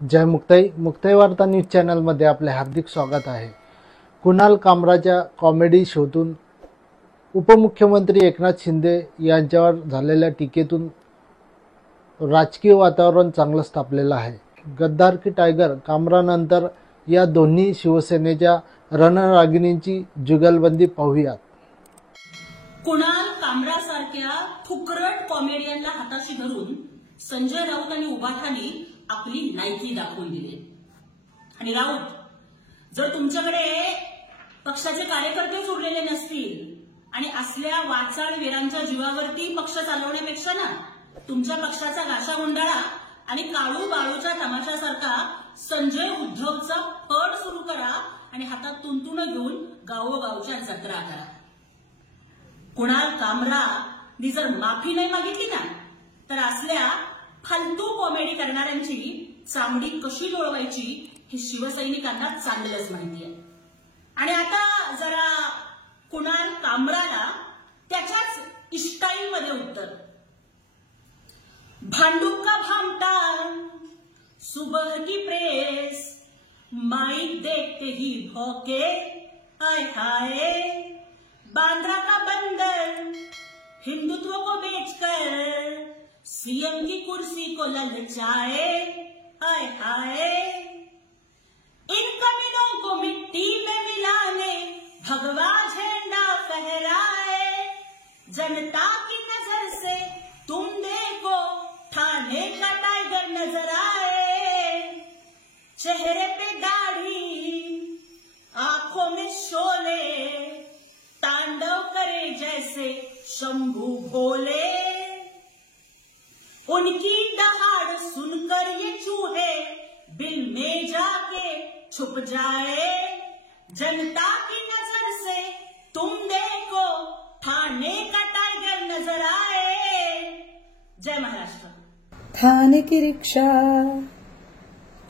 जय मुक्ताई वार्ता न्यूज चॅनलमध्ये आपले हार्दिक स्वागत आहे। कुणाल कामराच्या कॉमेडी शोतून उपमुख्यमंत्री एकनाथ शिंदे यांच्यावर झालेल्या टीकेतून राजकीय वातावरण चांगलंच तापलेलं आहे। गद्दार की टायगर कामरानंतर या दोन्ही शिवसेनेच्या रणरागिणींची जुगलबंदी पाहूयात। कुणाल कामरासारख्या फुकरट कॉमेडियनला हाताशी धरून संजय राऊत आणि उबाठाने आपली नायकी दाखवून दिली। आणि राऊत, जर तुमच्याकडे पक्षाचे कार्यकर्तेच उरलेले नसतील आणि असल्या वाचाळ वीरांच्या जीवावरती पक्ष चालवण्यापेक्षा ना तुमच्या पक्षाचा गाशा गुंडाळा आणि काळू बाळूच्या तमाशासारखा संजय उद्धवचा फड सुरू करा आणि हातात तुंतुण घेऊन गावोगावच्या जत्रा करा। कुणाल कामरानी जर माफी नाही मागितली ना तर असल्या फालतू कॉमेडी करणाऱ्यांची चामडी कशी लोळवायची हे शिवसैनिकांना चांगलंच माहिती आहे। आणि आता जरा कुणाल कामराला त्याच्याच इस्टाईलमध्ये उत्तर। भांडुप का भामटा सुबह की प्रेस माइक देखते ही भौके आय हाय, बांद्रा का बंदर हिंदुत्व को बेचकर सीएम की कुर्सी को ललचाए आय हाय, इन कमीनों को मिट्टी में मिलाने भगवा झंडा फहराए, जनता की नजर से तुम देखो ठाणे का टाइगर नजर आए, चेहरे पे दाढ़ी आंखों में शोले तांडव करे जैसे शंभू भोले, उनकी दहाड़ सुनकर ये चूहे बिल में जाके छुप जाए, जनता की नजर से तुम देखो ठाणे का टाइगर नजर आए। जय महाराष्ट्र। थाने की रिक्शा,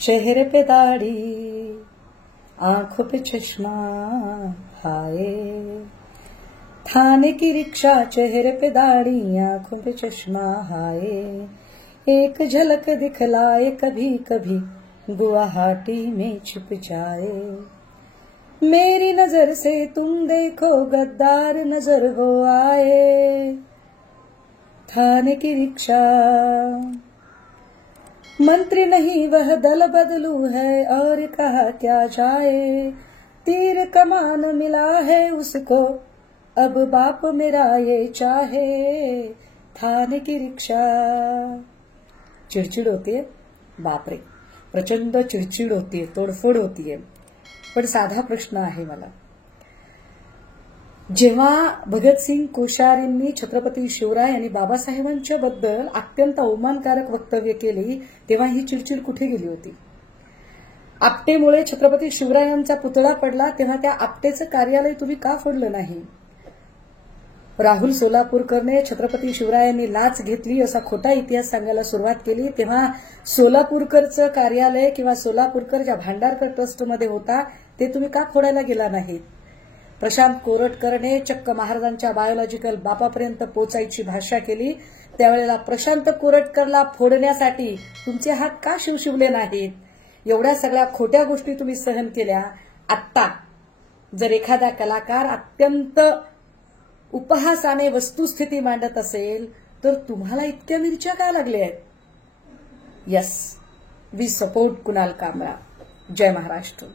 चेहरे पे दाढ़ी, आंखों पे चश्मा हाय, थाने की रिक्शा, चेहरे पे दाढ़ी, आंखों पे चश्मा हाय, एक झलक दिखलाए कभी कभी गुवाहाटी में छिप जाए, मेरी नजर से तुम देखो गद्दार नजर वो आए, थाने की रिक्शा, मंत्री नहीं वह दल बदलू है और कहा क्या जाए, तीर कमान मिला है उसको अब बाप मेरा ये चाहे, थाने की रिक्शा। चिडचिड होतीये, बापरे, प्रचंड चिडचिड होतीये, तोडफोड होतीये। पण साधा प्रश्न आहे मला, जेव्हा भगतसिंग कोश्यारींनी छत्रपती शिवराय आणि बाबासाहेबांच्या बद्दल अत्यंत अवमानकारक वक्तव्य केली तेव्हा ही चिडचिड कुठे गेली होती? आपटेमुळे छत्रपती शिवरायांचा पुतळा पडला तेव्हा त्या आपटेचं कार्यालय तुम्ही का फोडलं नाही? राहुल सोलापूरकरने छत्रपती शिवरायांनी लाच घेतली असा खोटा इतिहास सांगायला सुरुवात केली तेव्हा सोलापूरकरचं कार्यालय किंवा सोलापूरकर ज्या भांडारकर ट्रस्टमध्ये होता ते तुम्ही का फोडायला गेला नाहीत? प्रशांत कोरटकरने चक्क महाराजांच्या बायोलॉजिकल बापापर्यंत पोचायची भाषा केली त्यावेळेला प्रशांत कोरटकरला फोडण्यासाठी तुमचे हात का शिवशिवले नाहीत? एवढ्या सगळ्या खोट्या गोष्टी तुम्ही सहन केल्या। आत्ता जर एखादा कलाकार अत्यंत उपहासाने वस्तुस्थिती मांडत असेल तर तुम्हाला इतक्या मिरच्या का लागल्या आहेत? यस, वी सपोर्ट कुणाल कामरा। जय महाराष्ट्र।